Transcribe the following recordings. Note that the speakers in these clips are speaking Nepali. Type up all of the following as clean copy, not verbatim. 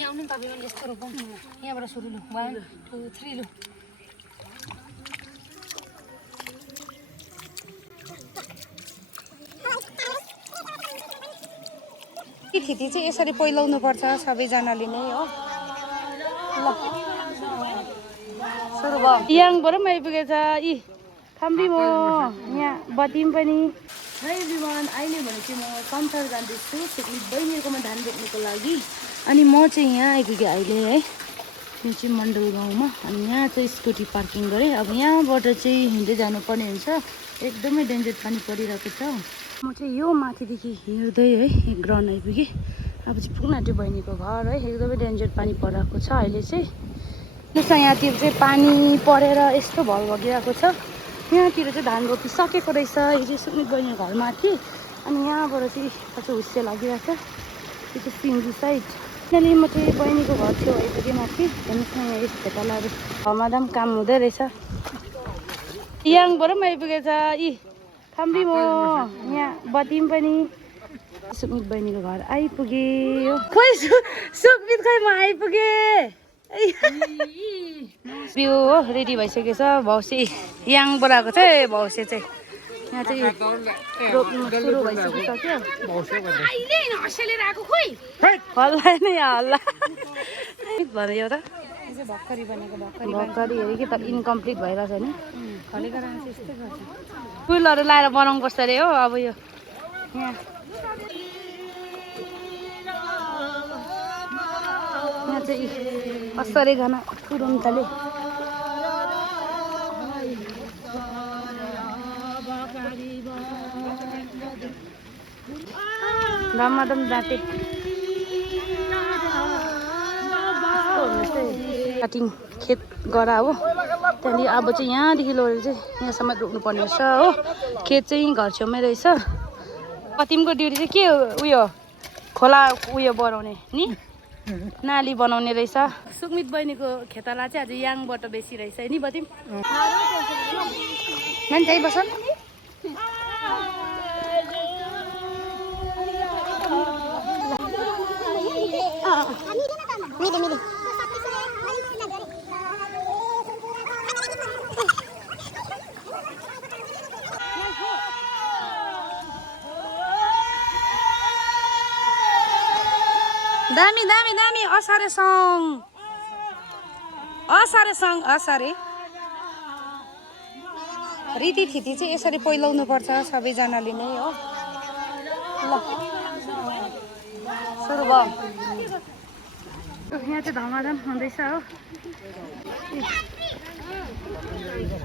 यहाँ आउनु तपाईँ यस्तो रोपौँ यहाँबाट सुरु लु 1 2 3 लु खेती चाहिँ यसरी पहिलाउनु पर्छ सबैजनाले नै हो ल सुरु भयो याङबाट पनि आइपुगेछ यी खाम्बी म यहाँ बतिम पनि है एभ्रिवान अहिले भने चाहिँ म कन्सर जाँदैछु पिकनिक बहिनीहरूकोमा धान रोप्नुको लागि अनि म चाहिँ यहाँ आइपुगेँ अहिले है यो चाहिँ मण्डल गाउँमा अनि यहाँ चाहिँ स्कुटी पार्किङ गरेँ अब यहाँबाट चाहिँ हिँड्दै जानुपर्ने हुन्छ एकदमै डेन्जर पानी परिरहेको छ म चाहिँ यो माथिदेखि हिँड्दै है ग्राउन्ड आइपुगेँ अब चाहिँ पुग्न आँट्यो बहिनीको घर है एकदमै डेन्जर पानी परिरहेको छ अहिले चाहिँ जस्तो यहाँतिर चाहिँ पानी परेर यस्तो भल भगिरहेको छ यहाँतिर चाहिँ धान रोपिसकेको रहेछ यो चाहिँ सुक्ने बहिनी घरमाथि अनि यहाँबाट चाहिँ कस्तो हुस्से लागिरहेछ यो चाहिँ सिङ्गी साइड यहाँनिर म चाहिँ बहिनीको घर छेउ आइपुगेँ माथि हेर्नुहोस् न यहाँ यस्तो तलहरू घरमा पनि काम हुँदै रहेछ याङबाट पनि आइपुगेछ यी खाम्बी म यहाँ बतिम पनि सुकमित बहिनीको घर आइपुगेँ खोइ सुकमित खोइ म आइपुगेँ बिउ हो रेडी भइसकेको छ भौसे याङबाट आएको चाहिँ भौसे चाहिँ यहाँ चाहिँ रोप्नु सुरु भइसकिसक्यो हल्ला नै हल्ला भन्यो एउटा भर्खरी बनेको भर्खरी हेऱ्यो कि तर इन्कम्प्लिट भइरहेछ नि खलेको राम्रो यस्तै गर्छ फुलहरू लाएर बनाउनु पर्छ अरे हो अब यो यहाँ यहाँ चाहिँ कसरी खाना तुरुन्तले धमाधम जाँटे काटिङ खेत गरा हो त्यहाँदेखि अब चाहिँ यहाँदेखि लगेर चाहिँ यहाँसम्म रोप्नुपर्ने रहेछ हो खेत चाहिँ घर छेउमै रहेछ तिम्रो ड्युटी चाहिँ के उयो खोला उयो बनाउने नि नाली बनाउने रहेछ सुकमित बहिनीको खेताला चाहिँ आज याङबाट बेसी रहेछ नि बतिम मान्छे बस दामी दामी दामी असारे सङ असारे रीतिथिति चाहिँ यसरी पहिलाउनु पर्छ सबैजनाले नै हो ल सुरु भयो यहाँ चाहिँ धमाधम हुँदैछ हो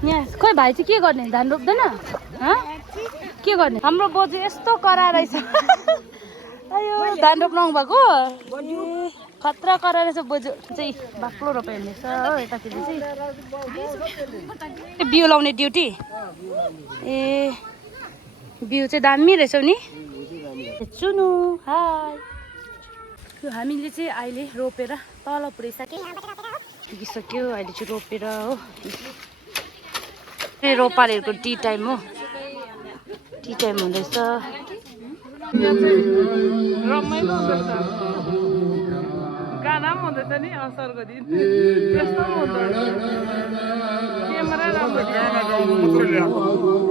यहाँ खोइ भाइ चाहिँ के गर्ने धान रोप्दैन के गर्ने हाम्रो बोजू यस्तो करा रहेछ अयो धान रोप्नु आउनु भएको खतरा करा रहेछ बोजू चाहिँ बाक्लो रोप्यो हुनेछ हो यतातिर चाहिँ बिउ लाउने ड्युटी ए बिउ चाहिँ दामी रहेछौ नि चुनु हाई हामीले चाहिँ अहिले रोपेर तल पुऱ्याइसक्यो अहिले चाहिँ रोपेर हो रोपारहरूको टी टाइम हो टी टाइम हुँदैछ रमाइलो हुँदैछ गाना पनि हुँदैछ नि असारको दिन त्यस्तो हुँदैछ क्यामेरा राम्रो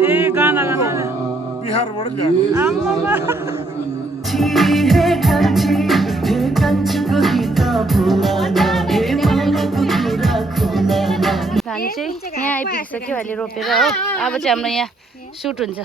ए गाना गाना बिहारबाट हामी चाहिँ यहाँ आइपुगिसक्यो अहिले रोपेर हो अब चाहिँ हाम्रो यहाँ सुट हुन्छ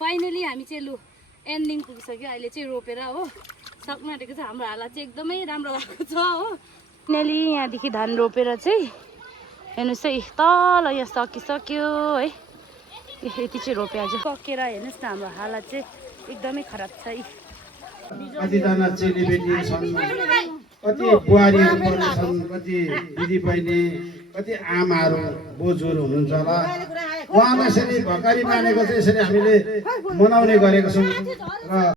फाइनली हामी चाहिँ लु एन्डिङ पुगिसक्यो अहिले चाहिँ रोपेर हो सक्नु आँटेको छ हाम्रो हालत चाहिँ एकदमै राम्रो भएको छ हो फाइनली यहाँदेखि धान रोपेर चाहिँ हेर्नुहोस् है तल यहाँ सकिसक्यो है यति चाहिँ रोपे आज सकेर हेर्नुहोस् न हाम्रो हालत चाहिँ एकदमै खराब छ है कतिजना चेलीबेटी छन् कति बुहारीहरू पर्ने छन् कति दिदीबहिनी कति आमाहरू बोजूहरू हुनुहुन्छ होला उहाँलाई यसरी भकारी मानेको चाहिँ यसरी हामीले मनाउने गरेको छौँ र